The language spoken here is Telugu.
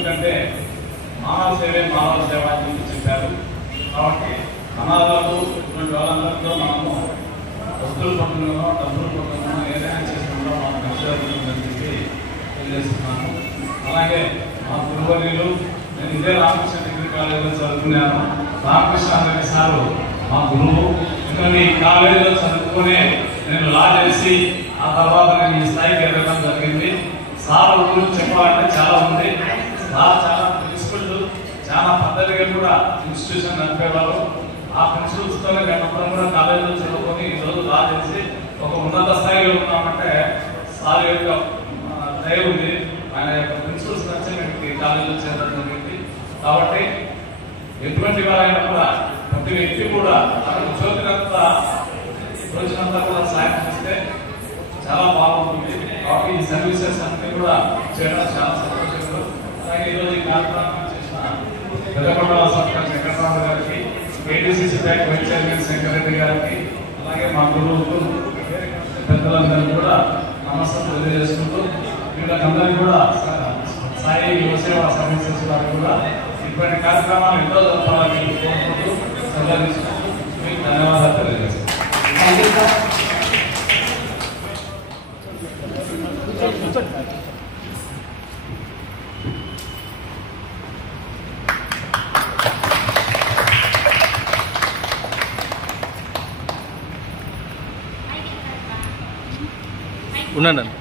ఎందుకంటే మానవ సేవే మానవ సేవ అని చెప్పారు. కాబట్టి అనాథాలు ఇటువంటి వాళ్ళందరితో మనము వస్తువులు పట్టుకున్నామో డబ్బులు పట్టుకున్నామో ఏదైనా చేసుకుంటామో మనకు నచ్చజరుగుతుందని చెప్పి తెలియజేస్తున్నాను. అలాగే మా గురువర్యులు, నేను ఇదే రామకృష్ణ డిగ్రీ కాలేజీలో చదువుకున్నాను. రామకృష్ణ రెడ్డి సారు మా గురువు. ఎందుకంటే ఈ కాలేజీలో చదువుకునే నేను లా చేసి ఆ తర్వాత నేను ఈ స్థాయికి ఎదగడం జరిగింది. సార్ గురించి చెప్పాలంటే చాలా ఉంది. సార్ చాలా ప్రిన్సిపల్, చాలా పద్ధతిగా కూడా ఇన్స్టిట్యూషన్ నడిపేవారు. ఆ ప్రిన్సిపల్స్ తోనే మేమందరం కూడా కాలేజీలో చదువుకొని ఈరోజు లా చేసి ఒక ఉన్నత స్థాయిలో ఉన్నామంటే సార్ యొక్క దయ ఉంది. ఆయన యొక్క ప్రిన్సిపల్స్ నచ్చి మేము ఈ కాలేజీలో చేరడం జరిగింది. కాబట్టి ఎటువంటి వారైనా కూడా ప్రతి వ్యక్తి కూడా అతను చోటినంతా రోజునంతా కూడా సాయం చేస్తే చాలా బాగుంటుంది. కాబట్టి ఈ సర్వీసెస్ అన్ని కూడా చేయడం చాలా సంతోషంగా. అలాగే ఈరోజు ఈ కార్యక్రమం చేసిన పెద్దకొండ సర్పంచ్ వెంకటరావు గారికి, KTCC bank vice chairman Shankareddy గారికి, అలాగే మా గురువుకు పెద్దలందరికీ కూడా నమస్కారం తెలియజేసుకుంటూ వీళ్ళకందరికీ కూడా సాయి యువసేవ సర్వీసెస్ వారికి కూడా ఇటువంటి కార్యక్రమాలు ఎన్నో జరపాలని కోరుకుంటూ సెలవు తీసుకుంటూ మీకు ధన్యవాదాలు తెలియజేస్తాను. ఉన్నాను.